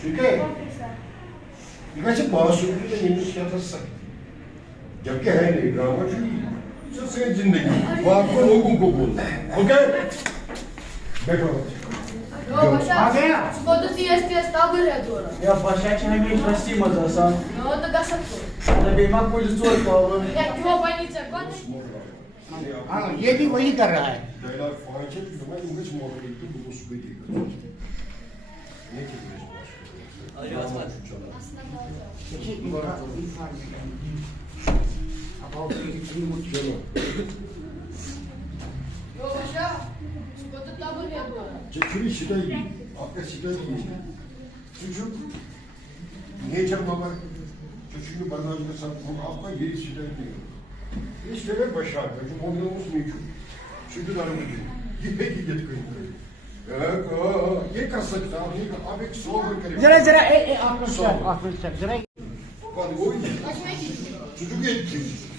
ٹھیک ہے یہ گژھِ باسُن تہٕ ییٚمِس یَتَس جب کہ ہے نہیں ڈرامہ چھُ یہ سٲنۍ زندگی باقٕے لوگوں کو بولنا اوکے بیٹھو یہ بھی وہی کر رہا ہے نیچر مگر ژےٚ برداشت گژھان آپ کا یہِ سٹایل نہیں یہ سٹایل بشار مےٚ چھُ ووٚنمُت نیچُو سُہ چھُ دَرمُت یہِ ہیٚکہِ یِتھ کٔنۍ یہ کر سکتا ہوں آپ ایک سلوگن کریں ذرا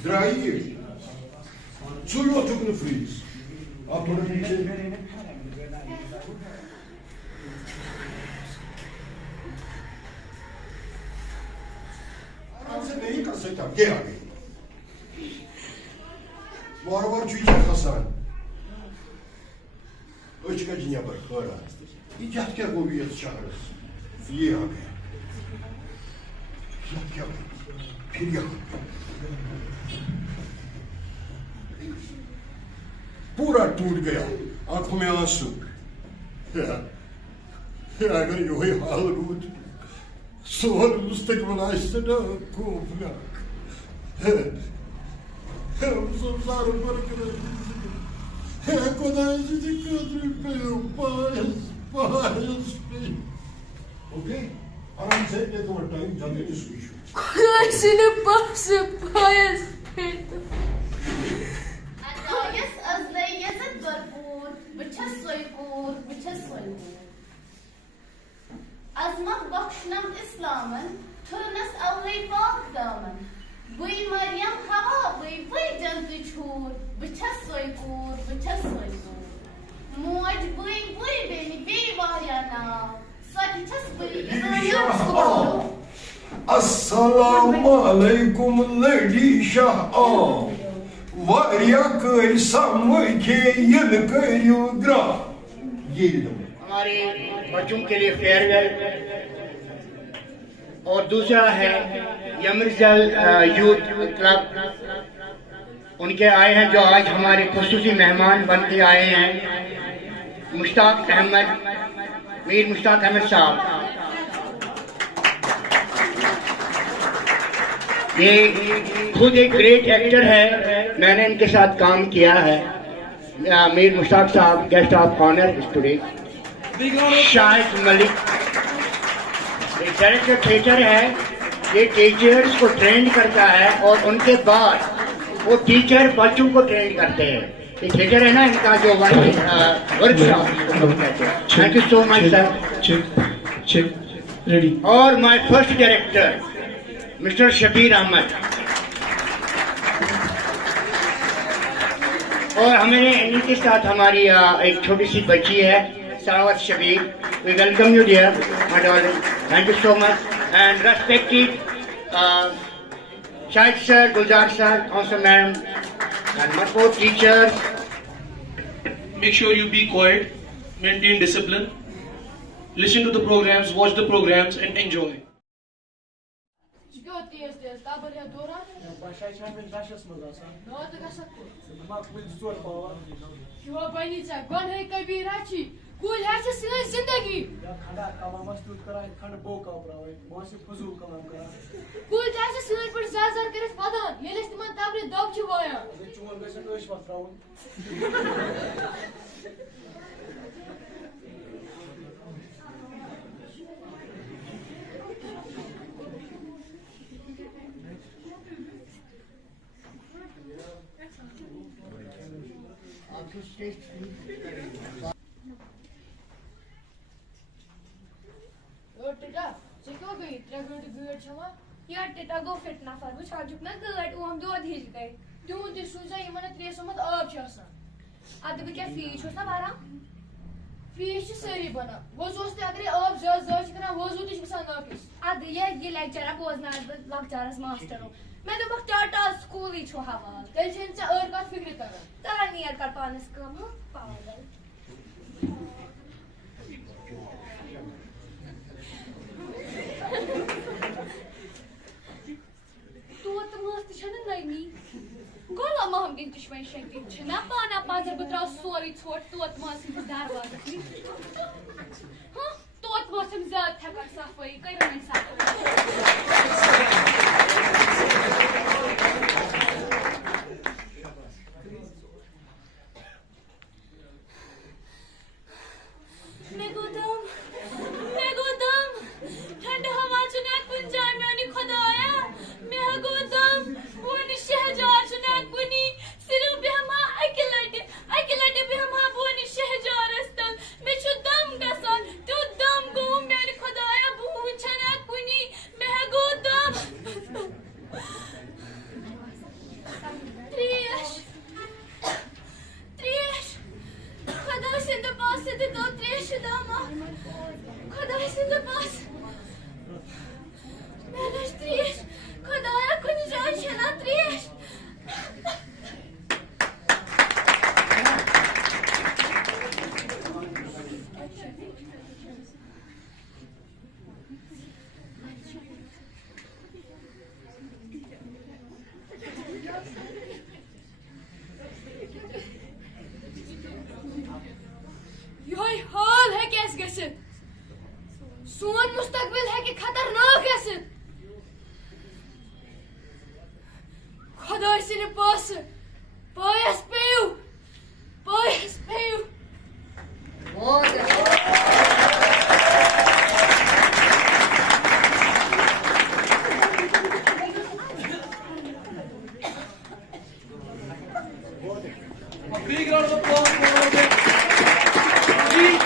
درائی ژوٚل تھوٚک نہٕ فریز آپ تھوڑا نیچے آرام سے نہیں کر سکتا کیا آگے بار بار چھُ یہِ کھسان أچھ کَجہِ نٮ۪بر کھٲران یہِ یَتھ کیٛاہ گوٚو یَتھ شہرس یہ آ گیا یَتھ کیٛاہ گوٚو پھر یہاں پورا ٹوٹ گیا آنکھوں میں آنسو اگر یہوے حال روٗد سون مستقبل آسہِ نا خوفناک سمسار برقرار خدای سٕنٛدِ خٲطرٕ پیٚیو پایس پیٚیہِ اوکے آرام سے دے تمہر ٹائم جلدی سے سوئی خدای سٕنٛدِ پاسہٕ پایس پیٚیہِ یۄس ازلے یزت بھرپوٗر بہٕ چھَس سۄے کوٗر بہٕ چھَس سۄے کوٗر عظمت بخشنم اسلامن تھٲونس اولے پاک دامن بٕے مریم ہوا بٕے جنتٕچ ہوٗر بہٕ چھَس سۄے کوٗر بہٕ چھَس سۄے کوٗر موج بٕے بیٚنہِ بیٚیہِ واریاہ ناو سۄ تہِ چھَس بٕے السلام علیکم لڑی شاہ آم واریاہ کٔرۍ سمکھے ین کٔرِو گرٛام یہ ہمارے بچوں کے لیے فیئر ویل اور دوسرا ہے یمرزل یوتھ کلب ان کے آئے ہیں جو آج ہمارے خصوصی مہمان بن کے آئے ہیں مشتاق احمد میر مشتاق احمد صاحب یہ خود ایک گریٹ ایکٹر ہے میں نے ان کے ساتھ کام کیا ہے میر مشتاق صاحب گیسٹ آف آنر ٹوڈے شاہد ملک ایک ڈائریکٹر تھیٹر ہے یہ ٹیچرز کو ٹرینڈ کرتا ہے اور ان کے بعد وہ ٹیچر بچوں کو ٹرینڈ کرتے ہیں یہ تھیٹر ہے نا ان کا جو workshop thank you so much sir اور my first director mister Shabbir Ahmed اور ہمیں ان کے ساتھ ہماری ایک چھوٹی سی بچی ہے سراوت Shabbir we welcome you dear my darling thank you so much and respected Shahid sir Gulzar sir council madam and my four teachers make sure you be quiet, maintain discipline, listen to the programs, watch the programs and enjoy. کُلۍ حظ چھِ سٲنۍ زندگی کُلۍ تہِ حظ چھِ سٲنۍ پٲٹھۍ زر زر کٔرِتھ ودان ییٚلہِ أسۍ تِمن تبرِ دب چھِ وایان गई 3 घंटे गड़ छवा यार टेटा गो फिट नफर वो चाजुक ना गट ओम दो हिज गए तू ते सुजा यमन 3 समत आब छ आसान अद बे क्या फी छो ना बारा फीस सारी बना वजूस ते अगर आब ज्यादा करा वजू ते गसान नाकिस अद ये लेक्चर बोजना लेक्चरस मास्टर मैं तो टाटा स्कूल ही छो हवाल तेल छन चा और का फिक्र तरा तारा नियर कर पानस कम हां पागल तू तो मस्त छन नईनी गोला महम दिन दुश्मन शक्ति छना पाना पाजर बत्रा सोरी छोट तोत मासिन दरवाज हां तोत मासिन ज्यादा थकर सफाई कर मैं मैं गोदम ठंड हवा चुना कुन जाय में खुदाया मैं गोदम वो शहजार चुना कुनी सिर्फ भी हम अकेले भी हम वो शहजार अस्तल मैं छु दम गसन तू दम गो मैं खुदाया बू छना कुनी मैं गोदम त्रियश खुदा सिंध पास से तो त्रियश दामा खुदा सिंध पास मैं त्रियश खुदाया कुछ जान छना त्रियश यही हाल है कैस गसे सोन मुस्तकबिल है कि खतरनाक कैसे खुदा इसी ने पास पायस PayU A big round of applause for all of them. 3,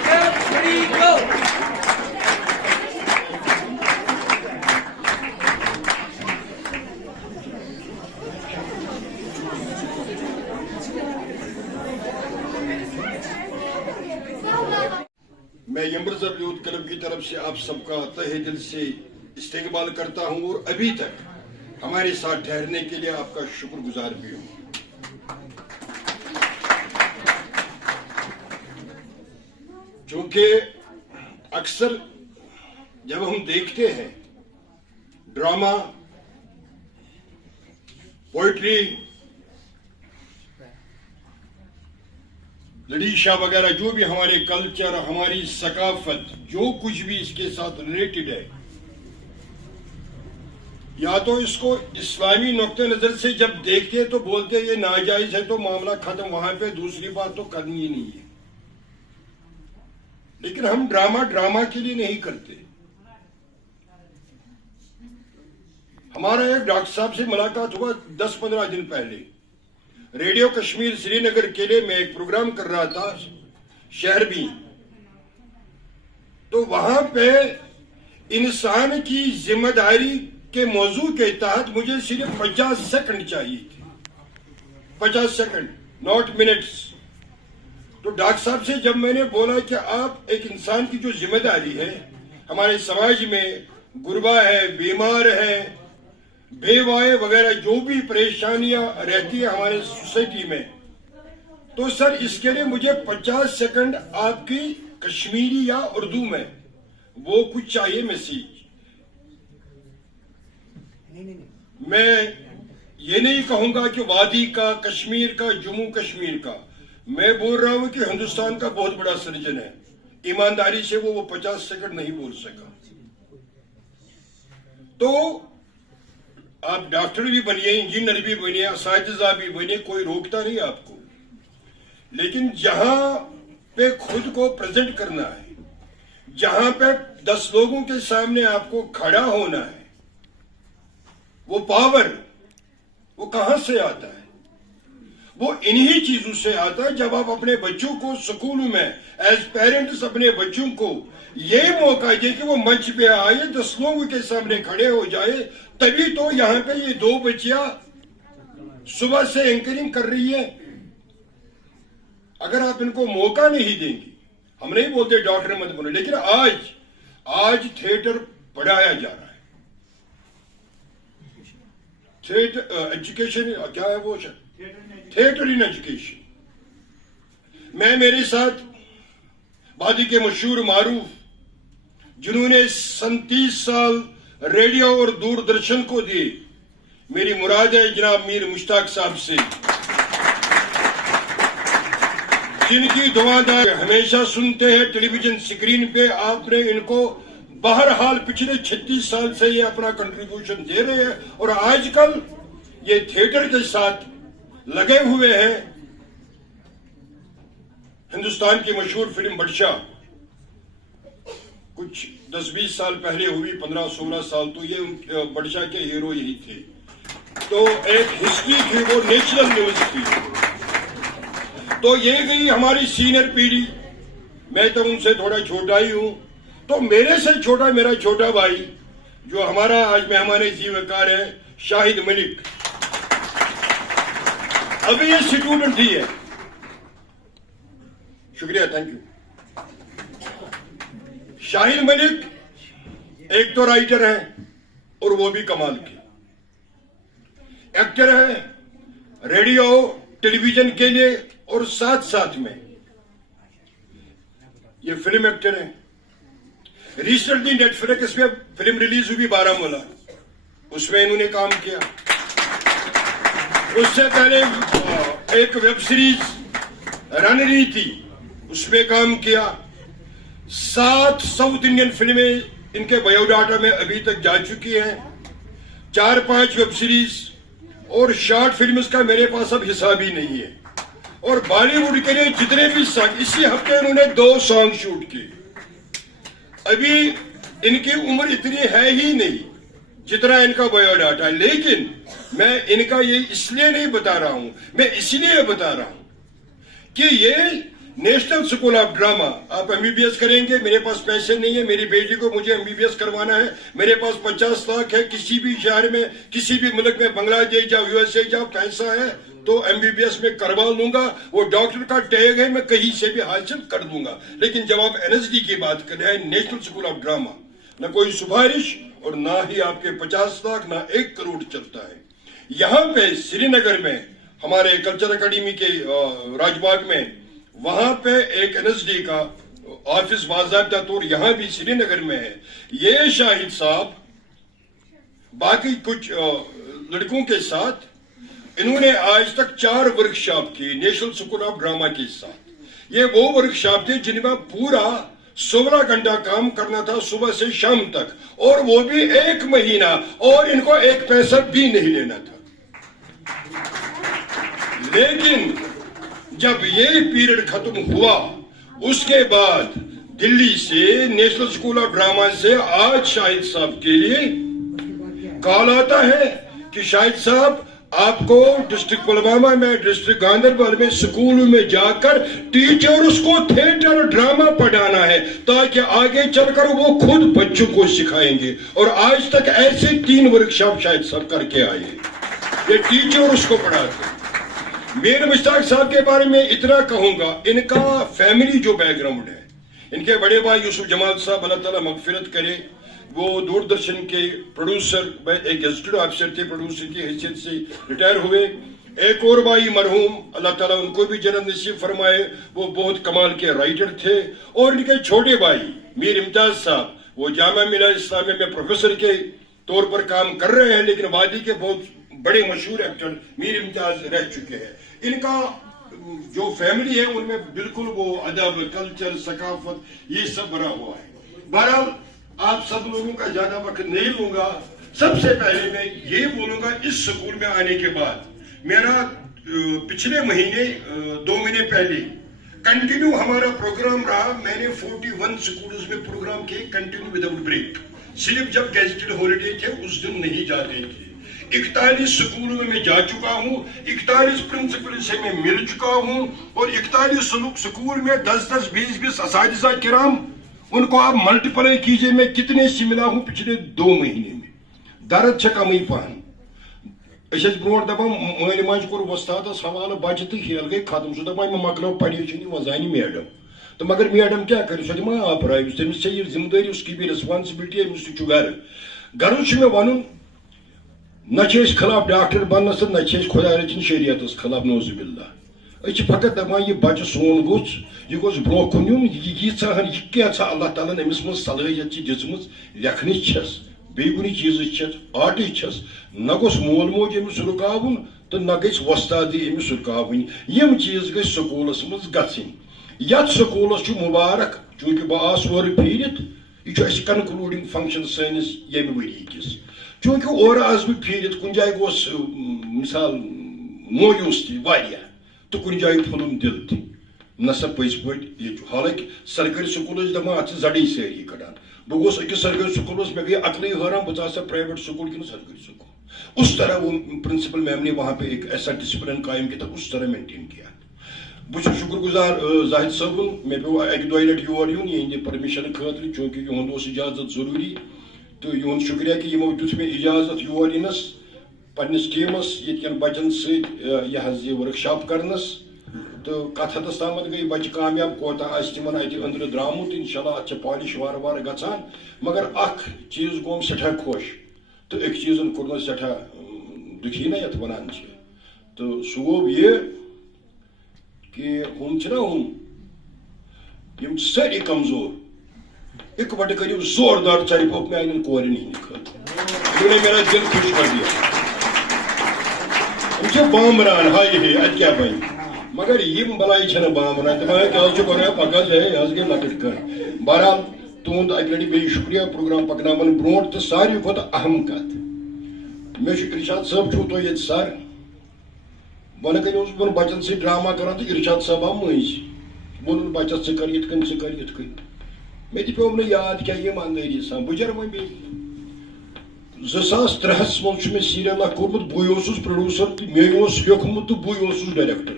3, go! मैं यमरजब यूथ क्लब की तरफ से आप सबका तहे दिल से इस्तेकबाल करता हूं और अभी तक हमारे साथ ठहरने के लिए आपका शुक्रगुजार भी हूं। क्योंकि अक्सर जब हम देखते हैं ड्रामा, पोइट्री, लड़ीशा वगैरह जो भी हमारे कल्चर, हमारी सकाफत, जो कुछ भी इसके साथ रिलेटेड है, या तो इसको इस्लामी नुक्ते नजर से जब देखते हैं तो बोलते हैं ये नाजायज है तो मामला खत्म, वहां पे दूसरी बात तो करनी ही नहीं है। लेकिन हम ड्रामा के लिए नहीं करते। हमारा एक डॉक्टर साहब से मुलाकात हुआ 10-15 दिन पहले, रेडियो कश्मीर श्रीनगर के लिए मैं एक प्रोग्राम कर रहा था, शहर भी, तो वहां पे इंसान की जिम्मेदारी के मौजू के तहत मुझे सिर्फ 50 सेकंड चाहिए थे, 50 सेकंड, नॉट मिनट्स। तो डॉक्टर साहब से जब मैंने बोला कि आप एक इंसान की जो जिम्मेदारी है, हमारे समाज में गुरबा है, बीमार है, बेवाए वगैरह जो भी परेशानियां रहती है हमारे सोसाइटी में, तो सर इसके लिए मुझे 50 सेकंड आपकी कश्मीरी या उर्दू में वो कुछ चाहिए मैसेज। मैं ये नहीं कहूंगा कि वादी का, कश्मीर का, जम्मू कश्मीर का, मैं बोल रहा हूं कि हिंदुस्तान का बहुत बड़ा सर्जन है, ईमानदारी से वो 50 सेकंड नहीं बोल सका। तो आप डॉक्टर भी बनिए, इंजीनियर भी बनिए, असातिज़ा भी बनिए, कोई रोकता नहीं आपको। लेकिन जहां पे खुद को प्रेजेंट करना है, जहां पे 10 लोगों के सामने आपको खड़ा होना है, वो पावर वो कहां से आता है? وہ انہی چیزوں سے آتا ہے. جب آپ اپنے بچوں کو سکول میں ایز پیرنٹس اپنے بچوں کو یہ موقع دے کہ وہ منچ پہ آئے 10 لوگوں کے سامنے کھڑے ہو جائے, تبھی تو یہاں پہ یہ 2 بچیاں صبح سے اینکرنگ کر رہی ہے. اگر آپ ان کو موقع نہیں دیں گے, ہم نہیں بولتے ڈاکٹر مت بنو, لیکن آج تھیٹر پڑھایا جا رہا ہے. تھیٹر ایجوکیشن کیا ہے وہ, تھیٹر ان ایجوکیشن. میں میرے ساتھ وادی کے مشہور معروف جنہوں نے 37 سال ریڈیو اور دوردرشن کو دیے, میری مراد ہے جناب میر مشتاق صاحب سے, جن کی دعائیں ہمیشہ سنتے ہیں ٹیلی ویژن اسکرین پہ. آپ نے ان کو بہرحال پچھلے 36 سال سے یہ اپنا کنٹریبیوشن دے رہے ہیں, اور آج کل یہ تھیٹر کے ساتھ لگے ہوئے ہیں. ہندوستان کی مشہور فلم بادشاہ کچھ 10-20 سال پہلے ہوئی, 15-16 سال, تو یہ بادشاہ کے ہیرو یہی تھے. تو ایک ہسٹری تھی, وہ نیشنل نیوز تھی. تو یہ گئی ہماری سینئر پیڑھی, میں تو ان سے تھوڑا چھوٹا ہی ہوں. تو میرے سے چھوٹا میرا چھوٹا بھائی جو ہمارا آج مہمان جی وقار ہے, شاہد ملک, ابھی یہ اسٹوڈنٹ ہی ہے. شکریہ, تھینک یو. شاہد ملک ایک تو رائٹر ہے اور وہ بھی کمال کے ایکٹر ہے, ریڈیو ٹیلی ویژن کے لیے, اور ساتھ میں یہ فلم ایکٹر ہے. ریسنٹلی نیٹ فلکس پہ فلم ریلیز ہوئی بارہمولہ, اس میں انہوں نے کام کیا. اس سے پہلے ایک ویب سیریز رن رہی تھی, اس میں کام کیا. 7 ساؤتھ انڈین فلمیں ان کے بایو ڈاٹا میں ابھی تک جا چکی ہیں, 4-5 ویب سیریز اور شارٹ فلمز کا میرے پاس اب حساب ہی نہیں ہے. اور بالی ووڈ کے لیے جتنے بھی سانگ, اسی ہفتے انہوں نے 2 سانگ شوٹ کیے. ابھی ان کی عمر اتنی ہے ہی نہیں جتنا ان کا بایو ڈاٹا ہے, لیکن میں ان کا یہ اس لیے نہیں بتا رہا ہوں, میں اس لیے بتا رہا ہوں کہ یہ نیشنل اسکول آف ڈراما, آپ MBBS کریں گے, میرے پاس پیسے نہیں ہے, میری بیٹی کو مجھے MBBS کروانا ہے, میرے پاس 50 لاکھ ہے, کسی بھی شہر میں کسی بھی ملک میں بنگلہ دیش جاؤ, USA جاؤ, پیسہ ہے تو MBBS میں کروا لوں گا. وہ ڈاکٹر کا ٹیگ ہے, میں کہیں سے بھی حاصل کر دوں گا. لیکن جب آپ NSD کی بات کر رہے ہیں, نیشنل اسکول آف ڈراما, نہ کوئی سفارش اور نہ ہی آپ کے 50 لاکھ نہ 1 کروڑ چلتا ہے. یہاں پہ سری نگر میں ہمارے کلچر اکیڈمی کے راج باغ میں, وہاں پہ ایک NSD کا آفس باضابطہ طور یہاں بھی سری نگر میں ہے. یہ شاہد صاحب باقی کچھ لڑکوں کے ساتھ انہوں نے آج تک 4 ورکشاپ کی نیشنل اسکول آف ڈراما کے ساتھ. یہ وہ ورکشاپ تھے جن میں پورا 16 گھنٹہ کام کرنا تھا صبح سے شام تک, اور وہ بھی 1 مہینہ, اور ان کو 1 پیسہ بھی نہیں لینا تھا. لیکن جب یہ پیریڈ ختم ہوا, اس کے بعد دلی سے نیشنل اسکول آف ڈراما سے آج شاہد صاحب کے لیے کال آتا ہے کہ شاہد صاحب آپ کو ڈسٹرکٹ پلوامہ میں, ڈسٹرکٹ گاندربل میں سکول میں جا کر ٹیچرز کو تھیٹر ڈراما پڑھانا ہے تاکہ آگے چل کر وہ خود بچوں کو سکھائیں گے. اور آج تک ایسے 3 ورکشاپ شاہد صاحب کر کے آئے, یہ ٹیچرز کو پڑھاتے. میر مشتاق صاحب کے بارے میں اتنا کہوں گا, ان کا فیملی جو بیک گراؤنڈ ہے, ان کے بڑے بھائی یوسف جمال صاحب, اللہ تعالیٰ مغفرت کرے, وہ دوردرشن کے پروڈیوسر, ایک گزٹڈ آفیسر تھے, پروڈیوسر کی حیثیت سے ریٹائر ہوئے. ایک اور بھائی مرحوم, اللہ تعالیٰ ان کو بھی جنت نصیب فرمائے, وہ بہت کمال کے رائٹر تھے. اور ان کے چھوٹے بھائی میر امتیاز صاحب, وہ جامعہ ملیہ اسلامیہ میں پروفیسر کے طور پر کام کر رہے ہیں, لیکن وادی کے بہت بڑے مشہور ایکٹر میر امتیاز رہ چکے ہیں. ان کا جو فیملی ہے ان میں بالکل وہ ادب, کلچر, ثقافت یہ سب بھرا ہوا ہے. بہرحال آپ سب لوگوں کا زیادہ وقت نہیں لوں گا. سب سے پہلے میں یہ بولوں گا, اس سکول میں آنے کے بعد میرا پچھلے مہینے 2 مہینے پہلے کنٹینیو ہمارا پروگرام رہا. میں نے 41 سکولز میں پروگرام کیے کنٹینیو وداؤٹ بریک. صرف جب گیزٹڈ ہالیڈے تھے اس دن نہیں جاتے تھے. 41 स्कूलों में मैं जा चुका हूँ, 41 प्रिंसिपल से मैं मिल चुका हूँ, और 41 स्कूल में 10-10, 20-20 असातिज़ा किराम, उनको आप मल्टीप्लाई कीजिए मैं कितने से मिला हूँ पिछले 2 महीने में. दर्द छ कम पान. ब्रोट दपान माल माज कोर वस्तादस हवाले बच्चे तो हेल गई खत्म. सह दपान मैं मकलो पढ़ी वह जान मैडम. तो मगर मैडम क्या कर सो दिमा आप तमिस ये जिम्मेदारी, उसकी भी रिस्पांसिबिलिटी, अमिस गर गर्ज मे वन न खिलाफ डॉक्टर बनस न खुदा रचन शरीयत खिलाफ नौजुबिल्ला. फकत दपान यह बच्चे सोन गोस यह गोस ब्रो कुन यून यह क्या अल्लाह ताला अमिस मज सलाहियत दिम लिखन बे कुछ चीज आर्ट न गोस मोल मोज अमिस रुकावन तो न गई वस्तादी अमिस रुकावन. यम चीज गई स्कूलस मज गन. यथ स्कूलस मुबारक चूंकि बह आस और फिरित यह कनक्लूडिंग फंक्शन सैनिस यम वरी किस. चूंकि और आज बह फिरित कुन जाए गोस मिसाल मोयूस तह तो कुन जाए फुलुम दिल तह नसा पज पे. हालांकि सरकारी स्कूल दपान अत जड़ी सारी कड़ान. बह गोस अकिस सरकारी स्कूल मे गई अकल हैरान बह चा प्राइवेट स्कूल कि सरकारी स्कूल. उस तरह वो प्रिंसिपल मैम ने वहाँ पे एक ऐसा डिसिप्लिन कायम किया, उस तरह मेंटेन किया. बहुत शुक्रगुजार जाहिद साहब. मे पे अक दो लट योर यून यह परमिशन खतर चूंकि यह इजाजत जरूरी. तो यह शुक्रिया कि यमो दुत मे इजाजत योर यनस पन्निस टीमस यन बचन सह वर्कशॉप करनस. तो कत हदस तम गई बच्चे कामयाब कोता तिमन अंदर द्रामुत. इंशाल्लाह अत पॉलिश वार वार गचान. मगर अख चीज गोम सठा खुश. तो एक चीजन कोर सठा दुखी ना यथ वनान. तो सह गो ये कि हम हम सारे कमजोर इकवट करो जोरदार चल पोप मान कोरन हंद खत मेरा दिल खुश कर दिया. हम बामरान हाय हे अत क्या बन. मगर यम बलाई छे बामरान क्या पकड़ है गई लकट कर. बहरहाल तुंद अक लटि बे शुक्रिया प्रोग्राम पकन ब्रोट. तो सारे खुद अहम कत मे इरशाद साहब छो तो ये सर वन कन बचन से ड्रामा करान. तो इरशाद साहब आव मज वोन बचस कर कन मे पे ना याद क्या ईमानदारी सान. बजर वो 2003 मज मे सीरियल कोर्मुत. बस प्रोड्यूसर तो मे लिखमुत तो बस डायरेक्टर.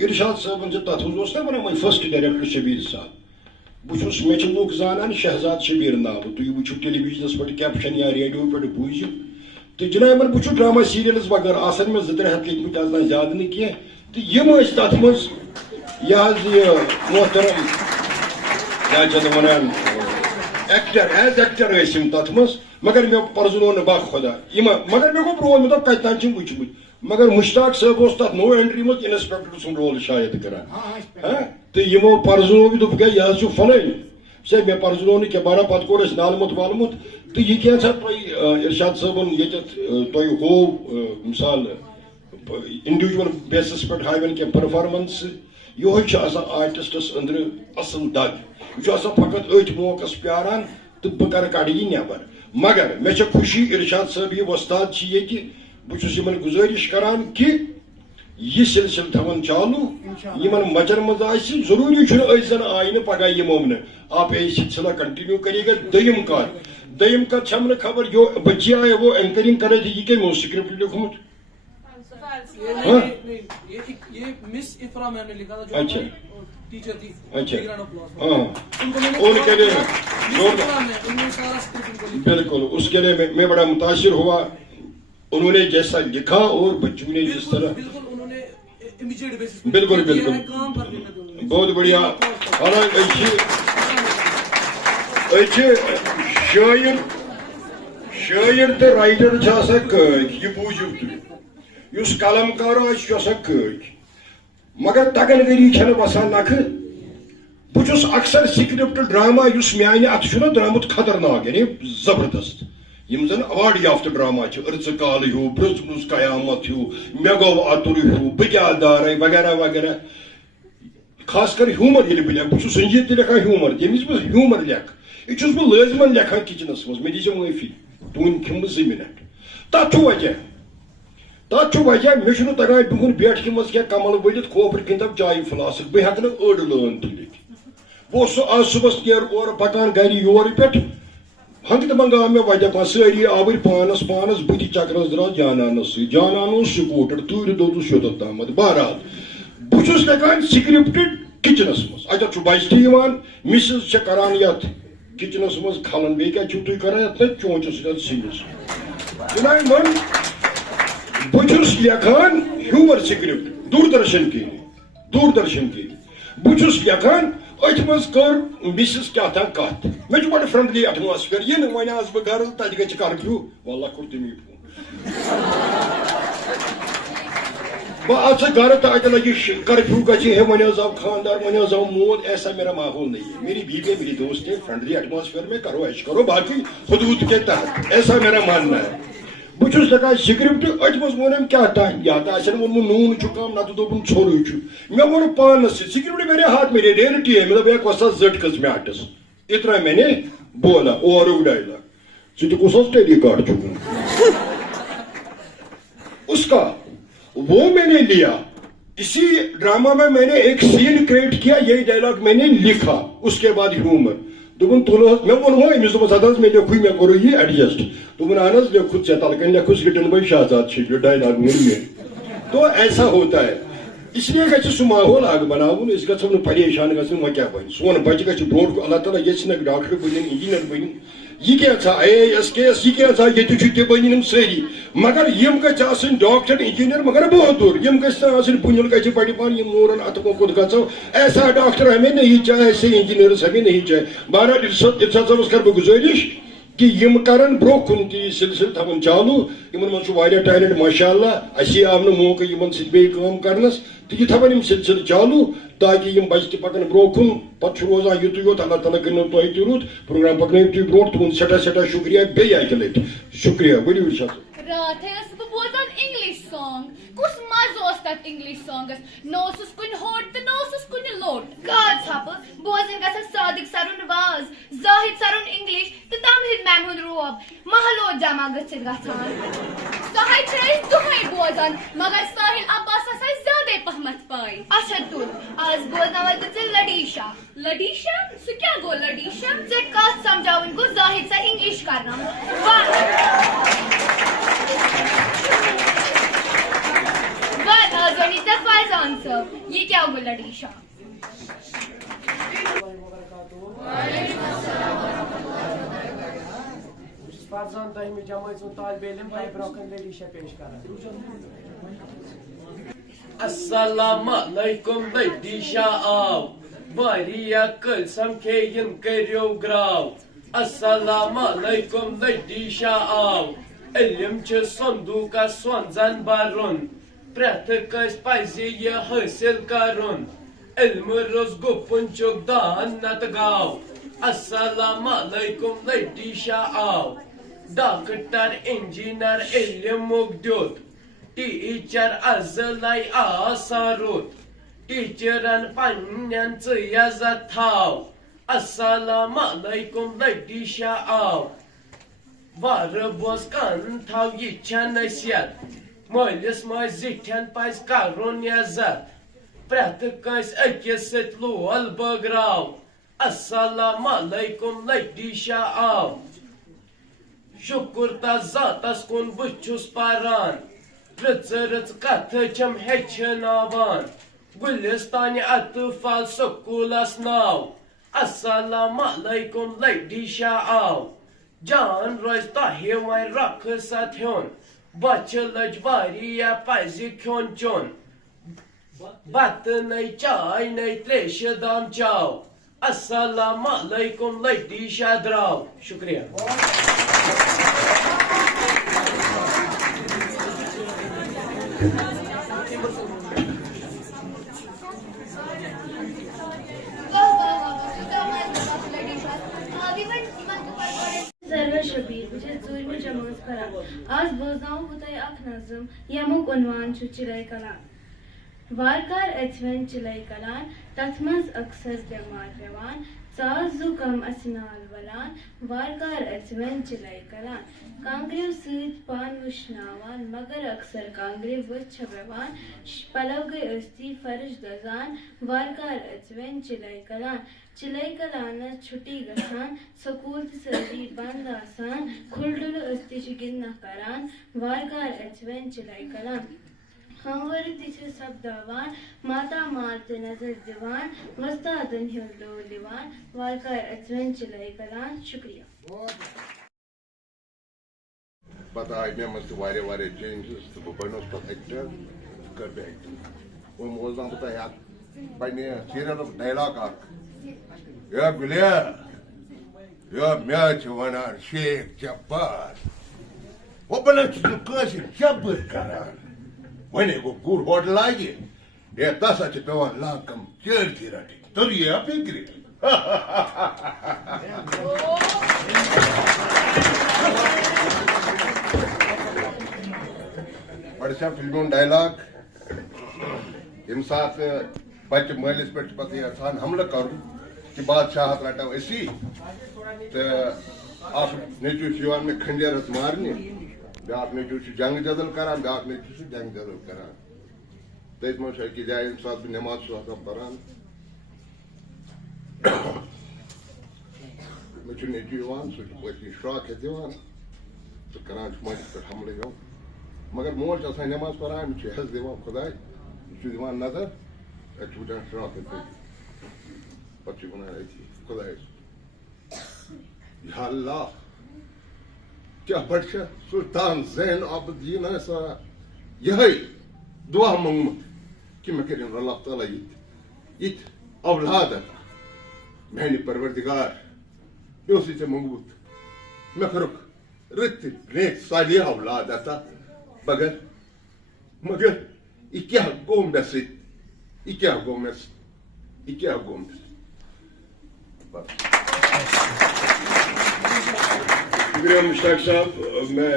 इरशाद साहब तथ ना वन फर्स्ट डायरेक्टर शबीर साहब. बहुत मे लूक जानान शहजाद शबीर नाव. तुम वो टेलीविजन पे कैप्शन या रेडियो पे बूझ. तो जनाब बहुत ड्रामा सीरियल्स बगैर आसन में 2-3 हथ लिखमत आज ज्यादा नहीं कह. तो यम तथ मज मोहतरम क्या वन एक्टर एज एक्टर तथ मज. मगर मे पर्जनो न बा खुदा मगर मे गो ब्रो मे दप कत वुचमुत. मगर मुश्ताक साहब तथ नो एंट्री मज इंस्पेक्टर सुन रोल शायद करान. तो यमो पर्जनो भी दोप यह फलन से मे पर्जनो क्या बरा पत कोर नालमुत वालमुत. तो यह क्या इरशाद साहबन ये तुम हो मिसाल इंडिविजुअल बेसिस पे हावन क्या परफॉर्मेंस. यह आर्टिस्टस अंदर असल दग. यह फकत अथ मौकस प्यारान तो बह कर कड़ यह नबर. मगर मे खुशी इरशाद साहब ये वस्ताद ये बहुत गुजारिश करान कि यह सिलसिल थवन चालू. इन मचन मज जरूरी अजन आय न पगह यमो न आप यह सिलसिला कंटिन्यू करिएगा. दयम कत छम खबर जो बच्ची आए वो एंकरिंग करे थी. ये क्या स्क्रिप्ट लिखमुत. ये मिस इफ्रा मैम ने लिखा था जो अच्छा टीचर थी. अच्छा हाँ उनके लिए बिल्कुल उसके लिए मैं बड़ा मुतासिर हुआ. उन्होंने जैसा लिखा और बच्चों ने जिस तरह बिल्कुल बिल्कुल बहुत बढ़िया. शायर तो राइटर यह बूझो तुस कलमकार कच. मगर तगनगरी बसान नख. बहुत अक्सर स्क्रिप्ट ड्रामा मान अत द्रामुत खतरनाक यानी जबरदस्त. यम जन अवार्ड याफ्त ड्रामा अर्ज काल हूँ ब्रज कयामत हूँ मे गो अतुर हूँ बह क्या दार वगैरह वगैरह. खासकर ह्यूमर ये बह बह संजीद लिखा ह्यूमर. यमिस बह ह्यूमर लेख यह बह लाजमन लेखा किचनस मज. मे दीजिए माफी तुन खिम 2 मिनट. तथ वजह मे तगान बिहुन बैठक मज क्या कमल वलित खोपर गिंदब चाय फ्लासक. बह हेक अड़ लान तुलित. बह आज सुबह नेर और पकान गर योर पे ہنگ تو منگا میں وتہ پہ ساری آور پانس بت چکرس درا جانانس جانان سکوٹر تور دودس یوتھ تام بہرحال بہس لیکان سکرپٹڈ کچنس مز اتھ بچہ تہ مسز کران یت کچنس مز کھلان بیٚیہِ کیٛاہ چھِو تُہۍ کران یتھ چونچہِ سۭتۍ سِنِس جناب من بہس لیکھان ہیومر سکرپٹ دوردرشن کی بہس لیکھان ات مز کر مسز کیا تھا کت مے بڑا فرینڈلی ایٹماسفیئر یہ وی آس بہ گھر تتہ گژھِ کرفیو واللہ کوٚر تمی فون بہ آ گھر تو اتہ لگی کرفیو گژھِ ہے وی آو خاندار وی آو مول ایسا میرا ماحول نہیں ہے میری بیوی ہے میری دوست ہے فرینڈلی ایٹماسفیئر میں کرو ایش کرو باقی حدود کے تحت ایسا میرا ماننا ہے بہس لگان سکرپٹ ات مز وونم کیا تان یا تو آسن وونمت نون کم نتہ دوپن ژھوٚرُے چھُ مے وون پانس سکرپٹ میرے ہاتھ میں ریئلٹی ہے مطلب ایک وسط زٹ کس میٹس اتنا میں نے بولا اوور ڈائلاگ ژٕ تہِ کُس ٹیلی کارڈ چھُکھ اس کا وہ میں نے لیا اسی ڈرامہ میں نے ایک سین کریٹ کیا یہی ڈائلاگ میں نے لکھا اس کے بعد ہیومر دوپن تُل حظ مے ووٚن أمِس دوٚپمس ہتھ حظ مے لیوکھٕے مے کوٚرُے یہِ ایڈجسٹ دوپن اہن حظ لیوکھُتھ ژےٚ تلہٕ کَنۍ لیکھُس written by Shahzad Sheikh dialogue ووٚن مےٚ تو ایسا ہوتا ہے اس لیے گژھِ سُہ ماحول اکھ بناوُن أسۍ گژھو نہٕ پریشان گژھٕنۍ وۄنۍ کیٛاہ بنہِ سون بچہِ گژھِ برونٛٹھ کُن اللہ تعالیٰ یژھنکھ ڈاکٹر بٔنِنۍ انجیٖنر بٔنِنۍ یہ کیا تھا AAS KS یہ کیا تھا یہ تہِ بٔنِنۍ سٲری مگر یم گژھِ آسٕنۍ ڈاکٹر انجیٖنر مگر بہادُر یم گژھِ نہٕ آسٕنۍ بُنیل گژھِ بڑِ پہن یم نورن اتھ موٚکُت گژھو ایسا ڈاکٹر ہمیں نہیں چاہے ایسے انجینئرس ہمیں نہیں چاہے بہرحال ارشاد صٲبس کر بہٕ گُزٲرِش کہ یم کرن برونٛہہ کُن تہِ یہِ سلسلہٕ تھاون چالو یمن منٛز چھُ واریاہ ٹیلنٹ ماشاء اللہ اسی آو نہٕ موقع یمن سۭتۍ بیٚیہِ کٲم کرنس تہٕ یہِ تھاون یم سلسلہٕ چالو تاکہ یم بچہ تہِ پکن برونٛہہ کُن پتہٕ چھُ روزان یُتُے یوت اللہ تعالیٰ کٔرِنو تۄہہِ تہِ رُت پروگرام پکنٲیِو تُہۍ برونٛٹھ تُہُنٛد سٮ۪ٹھاہ شُکریہ بیٚیہِ اکہِ لٹہِ شُکریہ ؤلِو ارشاد صٲب رات ٲسٕس بہٕ بوزان انگلش سانگ کُس مزٕ اوس تتھ انگلش سانگس نہ اوسُس کُنہِ ہوٚٹ تہٕ نہ اوسُس کُنہِ لوٚٹ گاڈ ژھپہٕ بوزٕنۍ گژھن صادق سرُن واز زاہد سرُن انگلش تہٕ تمہِد میم ہُنٛد روب محلو جمع گٔژھِتھ گژھان سۄ چھِ أسۍ دۄہے بوزان مگر ساحل عباسس آسہِ زیادے پہمتھ پاے اچھا تُل آز بوزناوے بہٕ ژےٚ لڈیشا لڈیشا سُہ کیٛاہ گوٚو لڈیشا ژےٚ کتھ سمجھاوٕنۍ گوٚو زاہد سر انگلش کرناوُن ون آز ؤنی ژےٚ فیضان صٲب یہِ کیٛاہ گوٚو لڈیشا فرزان دہمہِ جمٲژ ہُنٛد طالبہِ علم تۄہہِ برونٛہہ کَنہِ لڈیشا پیش کران السلام علیکم لڈیشا آو واریاہ کٔلۍ سمکھیٚیِن کٔرِو گراو السلام علیکم لڈیشا آو علم چھُ صندوٗقس سونٛزن برُن پرٛٮ۪تھ کٲنٛسہِ پزِ یہِ حٲصِل کرُن علمہٕ روٚس گُپُن چھُکھ دان نتہٕ گاو السلام علیکم لڈیشا آو ڈاکٹر انجیٖنر علمُک دیُت ٹیٖچر ازلے آسان رُت ٹیٖچرن پننٮ۪ن ژٕ عزت تھاو السلام علیکم لڈیشا آو وارٕ بوز کن تھاو یہِ چھےٚ نصیحت مٲلِس ماجہِ زِٹھٮ۪ن پزِ کرُن عزت پرٛٮ۪تھ کٲنٛسہِ أکِس سۭتۍ لول بٲگراو السلام علیکم لڈیشا آو شُکُر تس ذاتس کُن بہٕ چھُس پران رٕژٕ رٕژ کتھٕ چھم ہیٚچھناوان گُلستانہِ اطفال سکوٗلس ناو السلام علیکم لڈیشا آو جان روزِ تۄہہِ وۄنۍ رۄکھٕ ست ہیوٚن بۄچھِ لٔج واریاہ پزِ کھیوٚن چیوٚن بتہٕ نٔے چاے نٔے تریشہِ دام چاو السلام علیکم لڈیشا درٛاو شُکریہ ذرا شبیر بہٕ چھَس ژوٗرمہِ جمٲژ پران آز بوزناوو بہٕ تۄہہِ اکھ نظم ییٚمیُک عنوان چھُ چِلے کلان وارٕ کارٕ أژۍ وۄنۍ چِلے کلان تتھ منٛز اکثر بٮ۪مار پٮ۪وان Sazu kam asnal valan, varkar atsven chilai kalan. Kangrev suit pan vishnavan, magar aksar kangrev vachhavan, palavge asti farish dazan, varkar atsven chilai kalan. Chilai kalana chuti gasan, sakult sardi band asan, khuldul asti chigin nakaran, varkar atsven chilai kalan. ہموار تیچے سب دوان ماتا مارتے نظر دیوان مستادن ہلدو دیوان والکار اچوین چلائی کلان. شکریہ. پتہ آئی مےٚ منٛز تہِ واریاہ چینجز تہٕ بہٕ بنیوس پتہٕ ایکٹر کٔر بہٕ ایکٹنگ. وۄنۍ بوزناو بہٕ تۄہہِ اکھ پننہِ سیریلُک ڈایلاگ اکھ. یا گُلیا یا مےٚ حظ چھِ ونان شیخ جبار وۄنۍ چھُس نہٕ کٲنٛسہِ جبر کران. وۄنۍ گوٚو گُر ہورٕ لاگہِ ہے تس حظ چھِ پیوان لاکم چٲرتھٕے رٹٕنۍ. تُل یہِ فکرِ. بڑٕ چھا فلمہِ ہُنٛد ڈایلاگ ییٚمہِ ساتہٕ بچہِ مٲلِس پٮ۪ٹھ چھِ پتہٕ یژھان حملہٕ کرُن کہِ بادشاہت رٹو أسی تہٕ اکھ نیٚچوٗ چھُ یِوان مےٚ کھنجرس مارنہِ بیٛاکھ نیٚچوٗ چھُ جنگ جدل کران بیٛاکھ نیٚچوٗ چھُ جنگ جدل کران. تٔتھۍ منٛز چھُ أکِس جایہِ ییٚمہِ ساتہٕ بہٕ نٮ۪ماز چھُس آسان پران مےٚ چھُ نیٚچوٗ یِوان سُہ چھُ پٔتۍ کِنۍ شراکھ ہٮ۪تھ یِوان تہٕ کران چھُ مٲلِس پٮ۪ٹھ حملہٕ ہیوٚن. مگر مول چھُ آسان نٮ۪ماز پران أمِس چھُ حٮ۪س دِوان خۄداے یہِ چھُ دِوان نظر اَتہِ چھُ وٕچھان شراکھ ہٮ۪تھ پتہٕ چھُ ونان أتھی خۄدایس یا اللہ کیٛاہ بڑٕ چھا سلطان زین عابدیٖن آسان یِہے دعا منٛگمُت کہِ مےٚ کٔرِنۍ اللہ تعالیٰ یِتھ اولاد عطا. میانہِ پروردگار مےٚ اوسُے ژےٚ موٚنگمُت مےٚ کٔرُکھ رٕتۍ تہٕ نیک صالح اولاد عطا مگر یہِ کیٛاہ گوٚو مےٚ سۭتۍ یہِ کیٛاہ گوٚو مےٚ سۭتۍ یہِ کیٛاہ گوٚو مےٚ سۭتۍ. شکریہ مشتاق صاحب. میں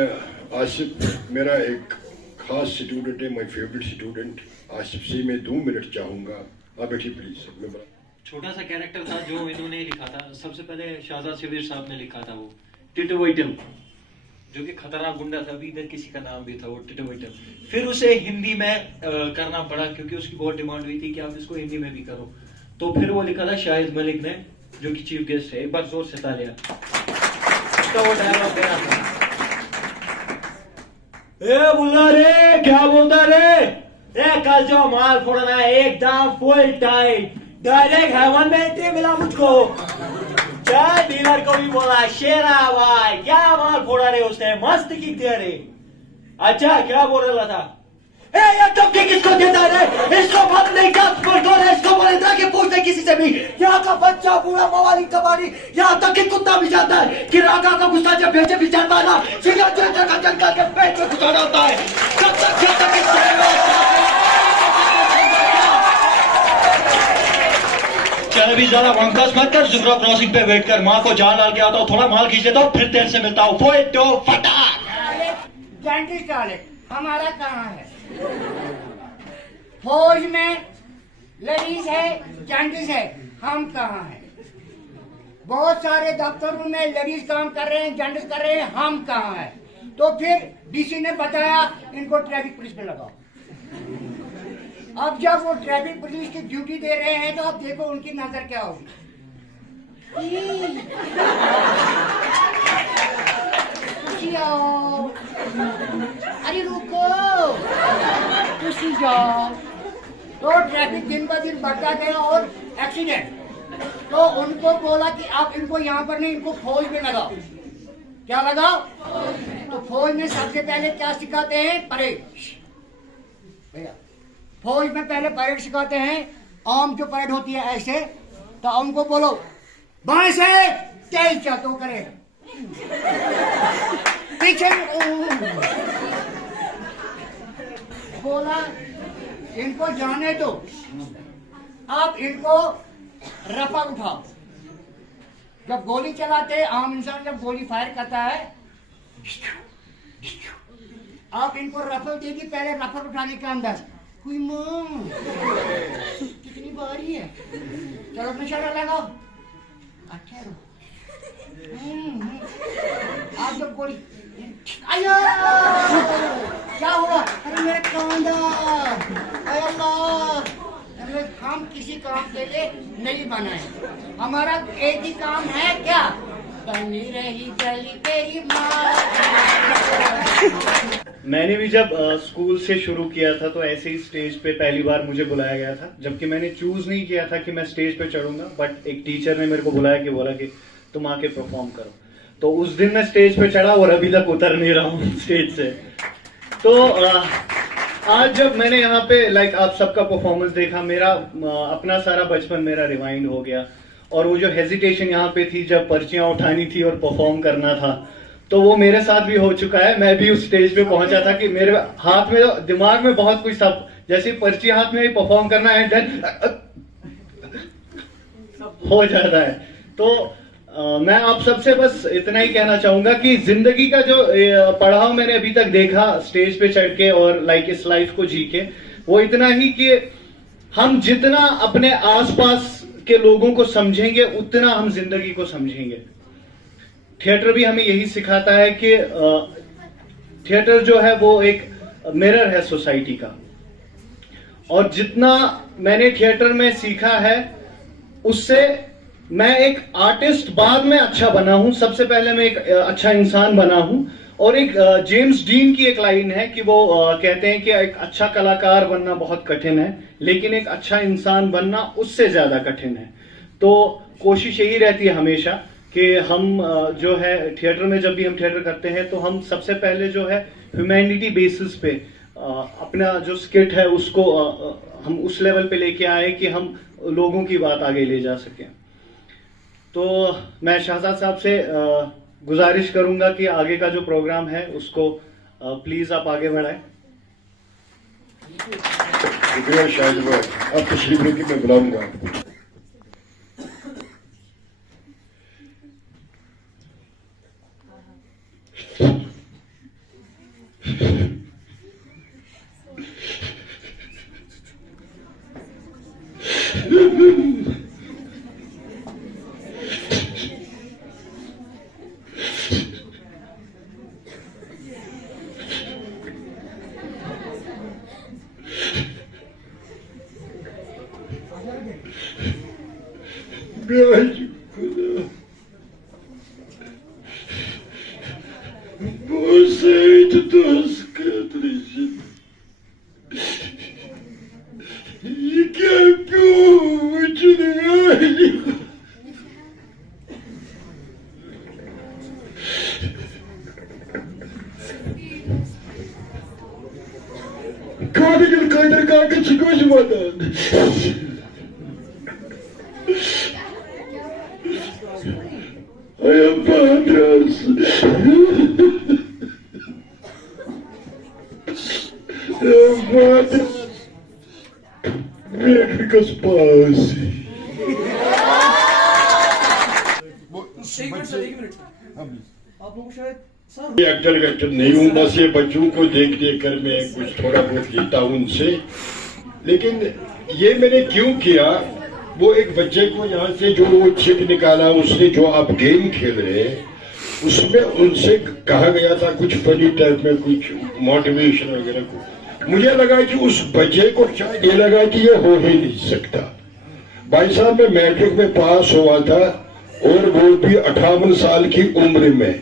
آصف میرا ایک خاص اسٹوڈنٹ ہے مائی فیوریٹ اسٹوڈنٹ. آصف سے میں 2 منٹ چاہوں گا. آپ بیٹھیے پلیز. چھوٹا سا کیریکٹر تھا جو انہوں نے لکھا تھا. سب سے پہلے شہزاد شبیر صاحب نے لکھا تھا وہ ٹٹو ویٹم جو کہ خطرناک گنڈا تھا. ابھی ادھر کسی کا نام بھی تھا وہ ٹٹو ویٹم. پھر اسے ہندی میں کرنا پڑا کیونکہ اس کی بہت ڈیمانڈ ہوئی تھی کہ آپ اس کو ہندی میں بھی کرو. تو پھر وہ لکھا تھا شاہد ملک نے جو کہ چیف گیسٹ ہے. ایک بار زور سے تالیاں. وہ ڈائلاگ دینا تھا. اے بلا رے کیا بولتا رے اے کل جو مال پھوڑنا ہے ایک دم فل ٹائٹ ڈائریکٹ ہیون میں انٹری ملا مجھ کو. چائے ڈیلر کو بھی بولا شیرا بھائی کیا مال پھوڑا رے اس نے مست کک دیا رے. اچھا کیا بول رہا تھا اے یہ ٹپکی کس کو دیتا ہے اس کو بات نہیں کیا کون ہے اس کو بولے تھا کہ پوچھتے کسی سے بھی. یہاں کا بچہ پورا موالی کباڑی یہاں تک کہ کتا بھی جاتا ہے کہ راگا کا غصہ جب بھیجے بھی جاتا ہے نا سیدھا چلتا کا چلتا کے پیٹ میں گھسا ڈالتا ہے. کب تک چل ابھی ذرا ونکاس مت کر زبرا کراسنگ پہ ویٹ کر. ماں کو جان ڈال کے آتا ہوں تھوڑا مال کھینچ لیتا ہوں پھر تیرے سے ملتا ہوں. فوٹو فٹا جینٹی ٹالک ہمارا کہاں ہے؟ فوج میں لیڈیز ہے جینٹس ہے ہم کہاں ہیں؟ بہت سارے دفتروں میں لیڈیز کام کر رہے ہیں جینٹس کر رہے ہیں ہم کہاں ہیں؟ تو پھر ڈی سی نے بتایا ان کو ٹریفک پولیس پہ لگاؤ. اب جب وہ ٹریفک پولیس کی ڈیوٹی دے رہے ہیں تو اب دیکھو ان کی نظر کیا ہوگی. ارے رکو خوشی جاؤ. تو ٹریفک دن بہ دن بڑھتا گیا اور ایکسیڈنٹ. تو ان کو بولا کہ آپ ان کو یہاں پر نہیں ان کو فوج میں لگاؤ. کیا لگاؤ؟ تو فوج میں سب سے پہلے کیا سکھاتے ہیں؟ پریڈ. بھیا فوج میں پہلے پریڈ سکھاتے ہیں. عام جو پریڈ ہوتی ہے ایسے تو ان کو بولو بائیں سے تیز چل تو کرے پیچھے بولا ان کو جانے دو. آپ ان کو رفل اٹھاؤ. جب گولی چلاتے عام انسان جب گولی فائر کرتا ہے آپ ان کو رفل دے دی. پہلے رفل اٹھانے کا انداز کوئی ماں کتنی باری ہے. چلو نشانہ لگاؤ अच्छा आप जब गोली आया क्या हुआ? अरे मेरे कांदा, अरे अल्लाह, हमने हम किसी काम के लिए नहीं बनाए, हमारा एक ही काम है क्या? बनी रही गली तेरी माँ। मैंने भी जब स्कूल से शुरू किया था तो ऐसे ही स्टेज पे पहली बार मुझे बुलाया गया था, जबकि मैंने चूज नहीं किया था कि मैं स्टेज पे चढ़ूंगा, बट एक टीचर ने मेरे को बुलाया कि बोला कि तुम आके परफॉर्म करो। तो उस दिन मैं स्टेज पे चढ़ा और अभी तक उतर नहीं रहा हूँ स्टेज से। तो आज जब मैंने यहाँ पे आप सबका परफॉर्मेंस देखा, मेरा अपना सारा बचपन मेरा रिवाइंड हो गया, और वो जो हेजिटेशन यहाँ पे थी जब पर्चियां उठानी थी और परफॉर्म करना था, तो वो मेरे साथ भी हो चुका है। मैं भी उस स्टेज पे पहुंचा था कि मेरे हाथ में, दिमाग में बहुत कुछ था, जैसे पर्ची हाथ में परफॉर्म करना है, देन हो जाता है। तो मैं आप सबसे बस इतना ही कहना चाहूंगा कि जिंदगी का जो पड़ाव मैंने अभी तक देखा स्टेज पे चढ़ के और इस लाइफ को जी के, वो इतना ही कि हम जितना अपने आसपास के लोगों को समझेंगे उतना हम जिंदगी को समझेंगे। थिएटर भी हमें यही सिखाता है कि थिएटर जो है वो एक मिरर है सोसाइटी का, और जितना मैंने थिएटर में सीखा है उससे मैं एक आर्टिस्ट बाद में अच्छा बना हूं। सबसे पहले मैं एक अच्छा इंसान बना हूं, और एक जेम्स डीन की एक लाइन है कि वो कहते हैं कि एक अच्छा कलाकार बनना बहुत कठिन है, लेकिन एक अच्छा इंसान बनना उससे ज्यादा कठिन है। तो कोशिश यही रहती है हमेशा कि हम जो है थिएटर में जब भी हम थिएटर करते हैं तो हम सबसे पहले जो है ह्यूमैनिटी बेसिस पे अपना जो स्किट है उसको हम उस लेवल पे लेके आए कि हम लोगों की बात आगे ले जा सकें। तो मैं शहजाद साहब से गुजारिश करूंगा कि आगे का जो प्रोग्राम है उसको प्लीज आप आगे बढ़ाएं। शुक्रिया शाहिद भाई, आप तशरीफ लेके मैं बुलाऊंगा। एक्टर नहीं हूँ, बस ये बच्चों को देख देख कर मैं कुछ थोड़ा बहुत जीता हूँ उनसे। लेकिन ये मैंने क्यों किया, वो एक बच्चे को यहाँ से जो वो चिप निकाला, उसने जो आप गेम खेल रहे हैं उसमें उनसे कहा गया था कुछ फनी टाइप में, कुछ मोटिवेशन वगैरह को। मुझे लगा कि उस बच्चे को शायद ये लगा कि ये हो ही नहीं सकता। भाई साहब, मैं मैट्रिक में पास हुआ था और वो भी 58 साल की उम्र में।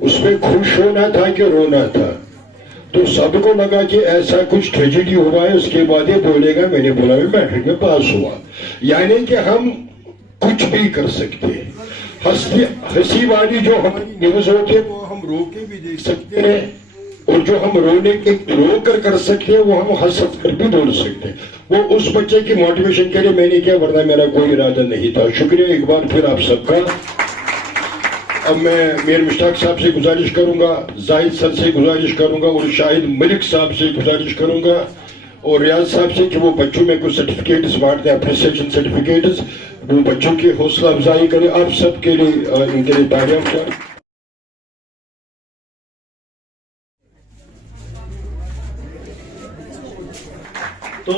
उसमें खुश होना था कि रोना था। तो सबको लगा कि ऐसा कुछ ट्रेजेडी हुआ है, उसके बाद ये बोलेगा मैंने बोला मैं मैट्रिक में पास हुआ। यानी कि हम कुछ भी कर सकते हैं। हंसी वाली जो हमारी न्यूज होती है वो हम रो के भी देख सकते हैं, और जो हम रो कर सकते हैं वो हम हंस कर भी बोल सकते हैं। वो उस बच्चे की मोटिवेशन के लिए मैंने किया, वरना मेरा कोई इरादा नहीं था। शुक्रिया एक बार फिर आप सबका। अब मैं मीर मुश्ताक साहब से गुजारिश करूंगा, जाहिद सर से गुजारिश करूंगा, और शाहिद मलिक साहब से गुजारिश करूंगा, और रियाज साहब से कि वो बच्चों में कुछ सर्टिफिकेट्स बांटते हैं, अप्रिसिएशन सर्टिफिकेट्स, वो बच्चों की हौसला अफजाई करें। आप सबके लिए इनके लिए तालियां बजाएं। तो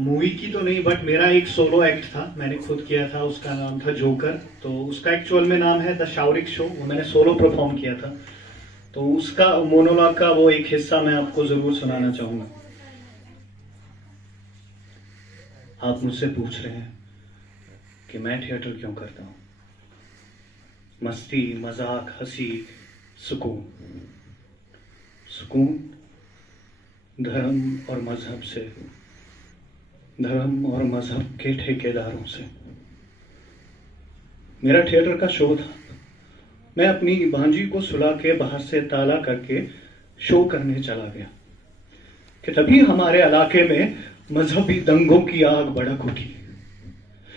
मूवी की तो नहीं, बट मेरा एक सोलो एक्ट था, मैंने खुद किया था, उसका नाम था जोकर। तो उसका एक्चुअल में नाम है द शाउरिक शो, वो मैंने सोलो परफॉर्म किया था। तो उसका मोनोलॉग का वो एक हिस्सा मैं आपको जरूर सुनाना चाहूंगा। आप मुझसे पूछ रहे हैं कि मैं थिएटर क्यों करता हूं। मस्ती, मजाक, हंसी, सुकून। सुकून धर्म और मजहब से, धर्म और मजहब के ठेकेदारों से। मेरा थिएटर का शो था। मैं अपनी भांजी को सुला के बाहर से ताला करके शो करने चला गया कि तभी हमारे इलाके में मजहबी दंगों की आग भड़क उठी।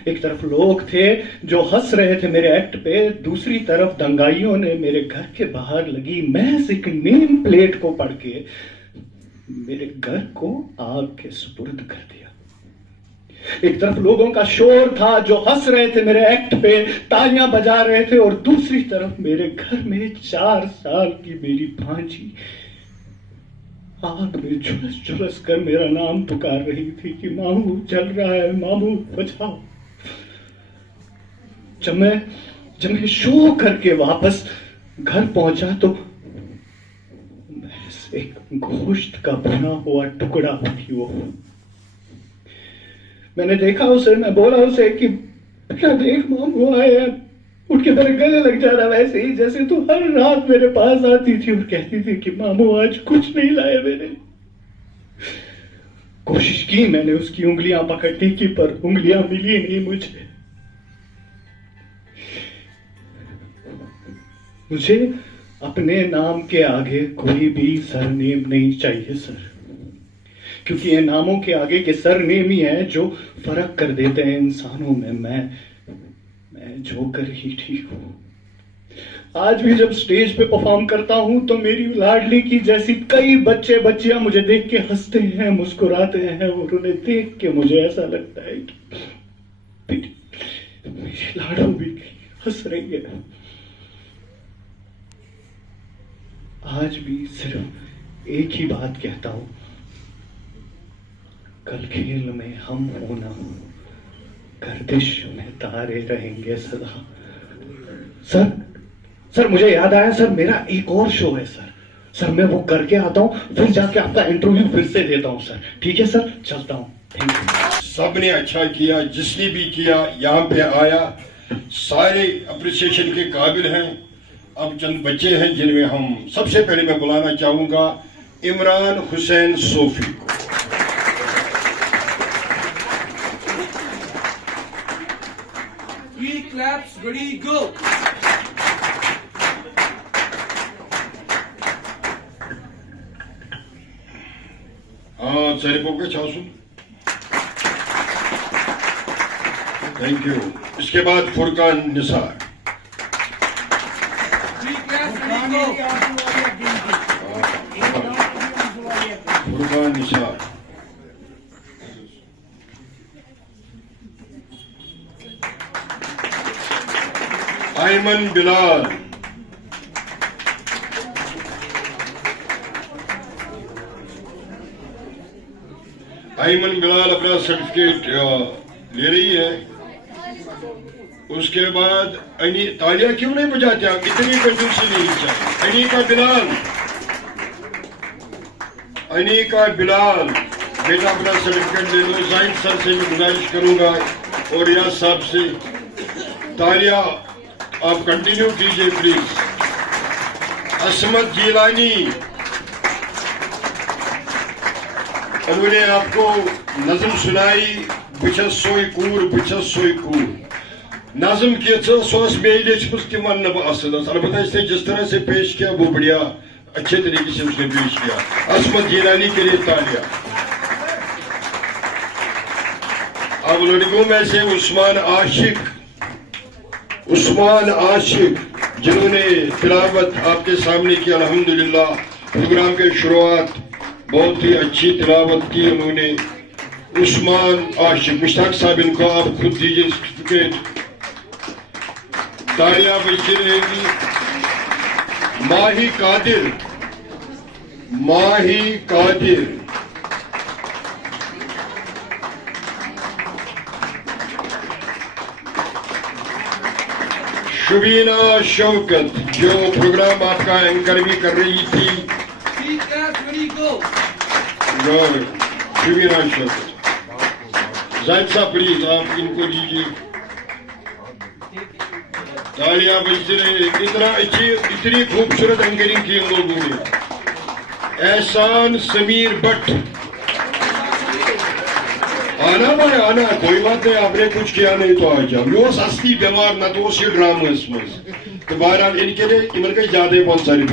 एक तरफ लोग थे जो हंस रहे थे मेरे एक्ट पे, दूसरी तरफ दंगाइयों ने मेरे घर के बाहर लगी महज एक नेम प्लेट को पढ़ के मेरे घर को आग के सुपुर्द कर दिया। एक तरफ लोगों का शोर था जो हंस रहे थे मेरे एक्ट पे, तालियां बजा रहे थे, और दूसरी तरफ मेरे घर में 4 साल की मेरी भांजी आग में झुलस झुलस कर मेरा नाम पुकार रही थी कि मामू जल रहा है, मामू बचाओ। जब मैं शो करके वापस घर पहुंचा तो एक गोश्त का भुना हुआ टुकड़ा थी वो। मैंने देखा उसे, मैं बोला उसे कि क्या देख मामू आए हैं, उठ के मेरे गले लग जा रहा, वैसे ही जैसे तू हर रात मेरे पास आती थी और कहती थी कि मामू आज कुछ नहीं लाए मेरे। कोशिश की मैंने उसकी उंगलियां पकड़ने की, पर उंगलियां मिली नहीं मुझे अपने नाम के आगे कोई भी सरनेम नहीं चाहिए सर, क्योंकि ये नामों के आगे के सरनेम ही है जो फर्क कर देते हैं इंसानों में। मैं जोकर ही ठीक हूं। आज भी जब स्टेज पे परफॉर्म करता हूं तो मेरी लाडली की जैसी कई बच्चे बच्चियां मुझे देख के हंसते हैं, मुस्कुराते हैं, और उन्हें देख के मुझे ऐसा लगता है कि मेरी लाडू भी हंस रही है। आज भी सिर्फ एक ही बात कहता हूं, कल खेल में हम होना, गर्दिश में तारे रहेंगे सदा। सर मुझे याद आया सर, मेरा एक और शो है सर मैं वो करके आता हूं, फिर जाके आपका इंटरव्यू फिर से देता हूं सर। ठीक है सर, चलता हूं। Thank you. सबने अच्छा किया, जिसने भी किया यहाँ पे आया, सारे अप्रिसिएशन के काबिल हैं। अब चंद बच्चे हैं जिनमें हम सबसे पहले मैं बुलाना चाहूंगा इमरान हुसैन सोफी को। Claps, ready, go. हाँ सरिपो के छासू, थैंक यू। इसके बाद फुरकान निसार। फुरकान निसार, आयमन बिलाल, आयमन बिलाल अपना सर्टिफिकेट ले रही है। उसके बाद तालियां क्यों नहीं बजाते आप, इतनी कंजूसी नहीं चाहिए। अनीका बिलाल बेटा अपना सर्टिफिकेट ले लो। जाहिद सर से मैं गुजारिश करूंगा और रियाज साहब से तालियां आप कंटिन्यू कीजिए प्लीज। असमत जीलानी, उन्होंने आपको नज़म सुनाई, बिछस सोई कूर। नज़म की सोस में तिमन अलबत्ता इसने जिस तरह से पेश किया वो बढ़िया अच्छे तरीके से उसने पेश किया। असमत जीलानी के लिए तालियां। अब लड़कों में से उस्मान आशिक जिन्होंने तिलावत आपके सामने की अल्हम्दुलिल्लाह। प्रोग्राम के शुरुआत बहुत ही अच्छी तिलावत की उन्होंने। उस्मान आशिक, मुश्ताक साहब इनको आप खुद दीजिए सर्टिफिकेट। तालियां बजती रहेगी। माही कादिर, शुबीना शौकत जो प्रोग्राम आपका एंकर भी कर रही थी। शुबीना शौकत जाहिद साहब प्लीज आप इनको दीजिए तालियां बजती रहे। इतना अच्छी इतनी खूबसूरत एंकरिंग की इन लोगों ने। एहसान समीर भट्ट आना भाई आना कोई बात नहीं आपने कुछ किया नहीं तो आ जाओ यो असली बीमार ना तो ये ड्रामा तो बहरहाल इनके लिए इनका ज्यादा बहुत सारी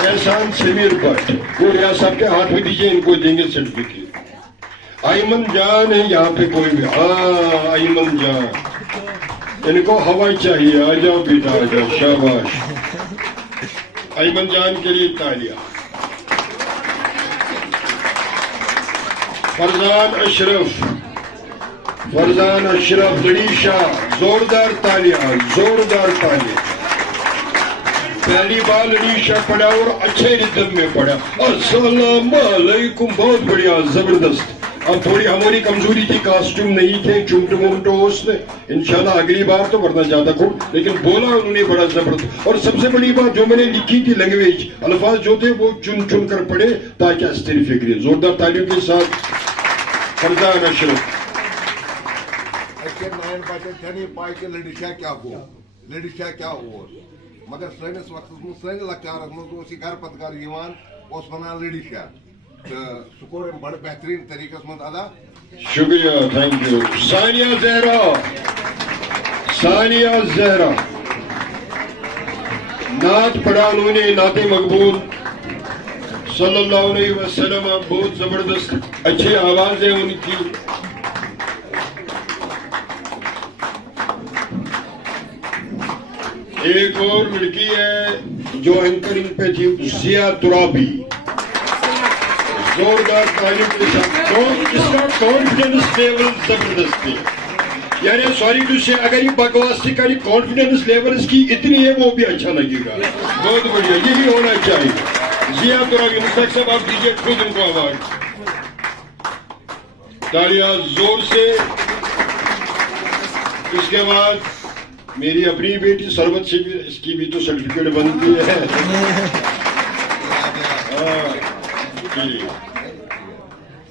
एहसान समीर भट्ट वो रियाज साहब के हाथ में दीजिए इनको देंगे सर्टिफिकेट। आईमन जान है यहाँ पे कोई भी हाँ आईमन जान इनको हवा चाहिए आ जाओ बेटा आ जाओ शाबाश। आईमन जान के लिए तालियां। फरजान अशरफ लड़ीशा जोरदार तालियां जोरदार तालियां। पहली बार लड़ीशा पढ़ा और अच्छे रिदम में पढ़ा। अस्सलाम वालेकुम बहुत बढ़िया जबरदस्त। अब थोड़ी हमारी कमजोरी थी कास्ट्यूम नहीं थे चुमटो मुमटो उसने इंशाल्लाह अगली बार तो वरना ज्यादा खूब लेकिन बोला उन्होंने बड़ा जबरदस्त। और सबसे बड़ी बात जो मैंने लिखी थी लैंग्वेज अल्फाज जो थे वो चुन चुन कर पढ़े ताकि अस्तिरी फिक्री। जोरदार तालियों के साथ फरजान अशरफ। लड़िशा क्या गो लड़िशा क्या मगर सैनिस वक्त सन लकार मज घर पत घर वन लड़िशा तो सह बड़ बेहतरीन तरीके मज अदा। शुक्रिया थैंक यू। सानिया जहरा नात पढ़ा उन्होंने नाते मकबूल सल्लल्लाहु अलैहि वसल्लम बहुत जबरदस्त अच्छी आवाज है उनकी। एक और लड़की है जो एंकरिंग पे थी जिया तुराबी जोरदार तालियों के साथ इसका कॉन्फिडेंस लेवल जबरदस्त है। यानी सॉरी टू से अगर ये बकवास थी का कॉन्फिडेंस लेवल इसकी इतनी है वो भी अच्छा लगेगा। बहुत बढ़िया यही होना चाहिए। जिया तुराबी मुस्तक साहब आप दीजिए खुद उनको आवाज तालियां जोर से। इसके बाद मेरी अपनी बेटी सरबत से भी इसकी भी तो सर्टिफिकेट बनती है।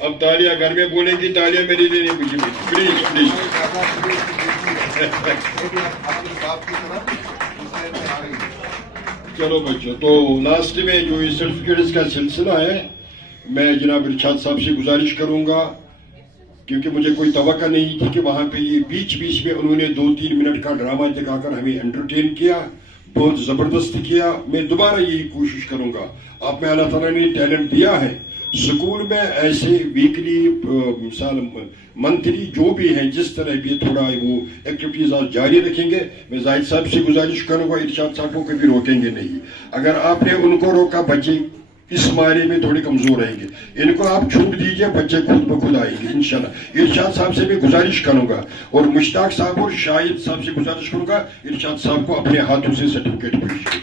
अब तालियां घर में बोलेंगी तालियां मेरी लिए नहीं पूछी प्लीज प्लीज। चलो बच्चों तो लास्ट में जो ये सर्टिफिकेट्स का सिलसिला है मैं जनाब इरशाद साहब से गुजारिश करूंगा क्योंकि मुझे कोई तवक्का नहीं थी कि वहां पे ये बीच बीच में उन्होंने 2-3 मिनट का ड्रामा दिखाकर हमें एंटरटेन किया बहुत जबरदस्त किया। मैं दोबारा यही कोशिश करूंगा आप में अल्लाह ताला ने टैलेंट दिया है स्कूल में ऐसे वीकली मिसाल मंथली जो भी है जिस तरह भी थोड़ा वो एक्टिविटीज आप जारी रखेंगे। मैं जाहिद साहब से गुजारिश करूंगा इरशाद साहब को कभी रोकेंगे नहीं। अगर आपने उनको रोका बच्चे इस मायने में थोड़े कमजोर रहेंगे। इनको आप छूट दीजिए बच्चे खुद ब खुद आएंगे इंशाल्लाह। इरशाद साहब से भी गुजारिश करूंगा और मुश्ताक साहब और शाहिद साहब से गुजारिश करूंगा इरशाद साहब को अपने हाथों से सर्टिफिकेट भेजिए।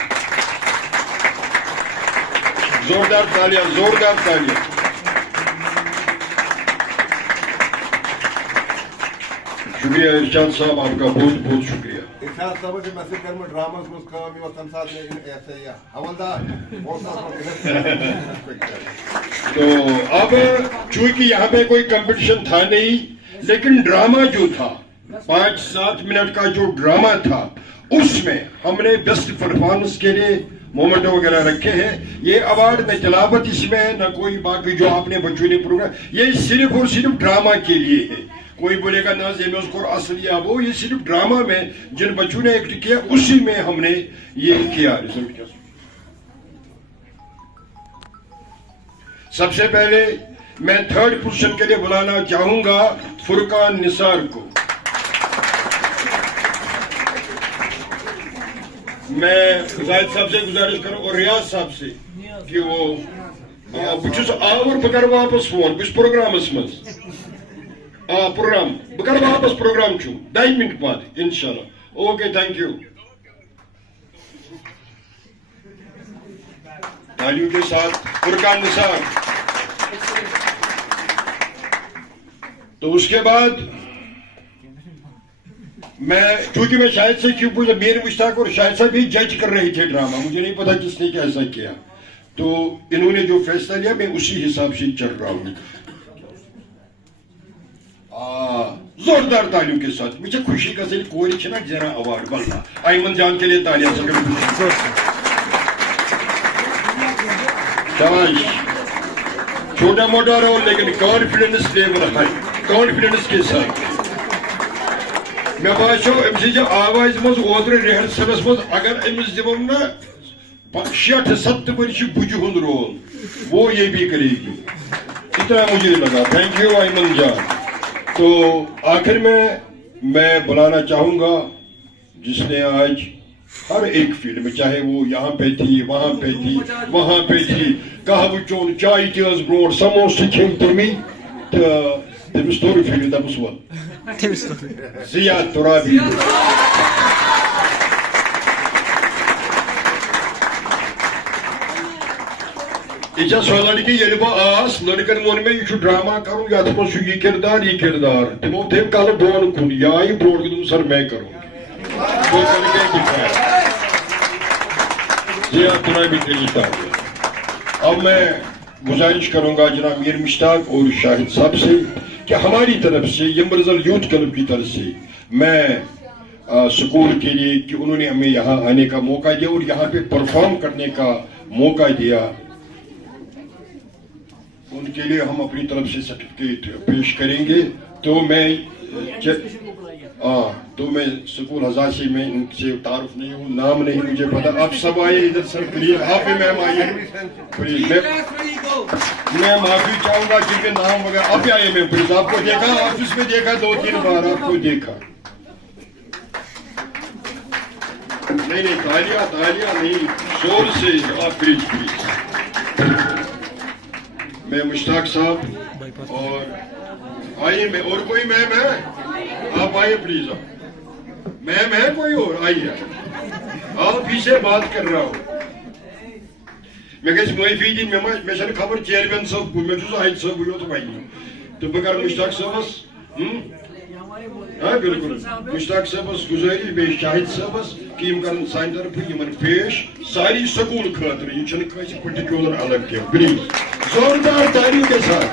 जोरदार तालियां जोरदार तालियां। शुक्रिया इरशाद साहब आपका बहुत बहुत शुक्रिया। इरशाद साहब से मैसेज कर में ड्रामा में काम ये तन साथ में ऐसे या हवलदार तो अब चूंकि यहाँ पे कोई कंपटीशन था नहीं लेकिन ड्रामा जो था 5-7 मिनट का जो ड्रामा था उसमें हमने बेस्ट परफॉर्मेंस के लिए मोमेंट वगैरह रखे हैं। ये अवार्ड न तिलावत इसमें है न कोई बाकी जो आपने बच्चों ने प्रोग्राम ये सिर्फ और सिर्फ ड्रामा के लिए है। कोई बोलेगा ना जेब उसको असल या वो ये सिर्फ ड्रामा में जिन बच्चों ने एक्ट किया उसी में हमने ये किया। सबसे पहले मैं 3rd पोजीशन के लिए बुलाना चाहूंगा फुरकान निसार को। मैं जाहिद साहब से गुजारिश करूं और रियाज साहब से कि वो बस आवर बकर वापस फोन बस प्रोग्रामस मज प्रोग्राम बकर वापस प्रोग्राम छु 2 मिनट बाद इंशाल्लाह। Okay thank you. तालियों के साथ फुरकान निसार। तो उसके बाद चूंकि मैं शायद से क्यों पूछा, मीर मुश्ताक और शायद साहब भी जज कर रहे थे ड्रामा, मुझे नहीं पता किसने कैसा किया, तो इन्होंने जो फैसला लिया मैं उसी हिसाब से चल रहा हूँ। जोरदार तालियों के साथ मुझे खुशी का सिर्फ कोई ना जरा अवार्ड बल्ला आयमन जान के लिए तालियां से शाबाश। छोटा मोटा रोल लेकिन कॉन्फिडेंस लेवल हाई, कॉन्फिडेंस के साथ मैं बात जो आवाज मज ओत्र रिहर्सलस मज अगर अमिस दिवो ना 60-70 वर्ष बुझुन रोल वो ये भी करेगी, इतना मुझे लगा। थैंक यू आयमन जान। तो आखिर में मैं बुलाना चाहूंगा जिसने आज हर एक फील्ड में, चाहे वो यहाँ पे थी, वहां पे थी, वहां पे थी, कहा वो चोन चाय तेज ब्रोड समोसे खेलते में तमिस तोर फील्ड दबस वल जिया तुराबी इच्छा सो लड़की ये आस लड़कन वोन में यह ड्रामा करूँ या ये किरदार तमो थे कल बोन कुन या ब्रोड तुम सर मैं करूँ अब मैं गुजारिश करूंगा जनाब मीर मुश्ताक और शाहिद साहब से कि हमारी तरफ से यम्बरजल यूथ क्लब की तरफ से मैं स्कूल के लिए कि उन्होंने हमें यहाँ आने का मौका दिया और यहाँ पे परफॉर्म करने का मौका दिया, उनके लिए हम अपनी तरफ से सर्टिफिकेट पेश करेंगे। तो मैं स्कूल हजार से मैं इनसे तारुफ नहीं हूँ, नाम नहीं मुझे पता, आप सब आए इधर सर प्लीज, आप भी मैम आइए प्लीज। मैं माफी चाहूंगा क्योंकि नाम वगैरह आप आइए मैम प्लीज, आपको देखा ऑफिस में देखा 2-3 बार आपको देखा। नहीं तालियां नहीं, जोर से आप प्लीज। मैं मुश्ताक साहब और आइए मैं, और कोई मैम है आप आइए प्लीज, मैम है कोई और आइए, आप ही से बात कर रहा हूँ। मैं गई माफी दिन मे खबर चेयरमैन साहब मे आहिद साहब तो भाई तो बह कर मुश्ताक साहबस हाँ बिल्कुल मुश्ताक साहबस गुजारिश बे शाहिद साहबस कि कर सान तरफ पेश सारी स्कूल खातर यह पर्टिकुलर अलग क्या प्लीज जोरदार तालियों के साथ।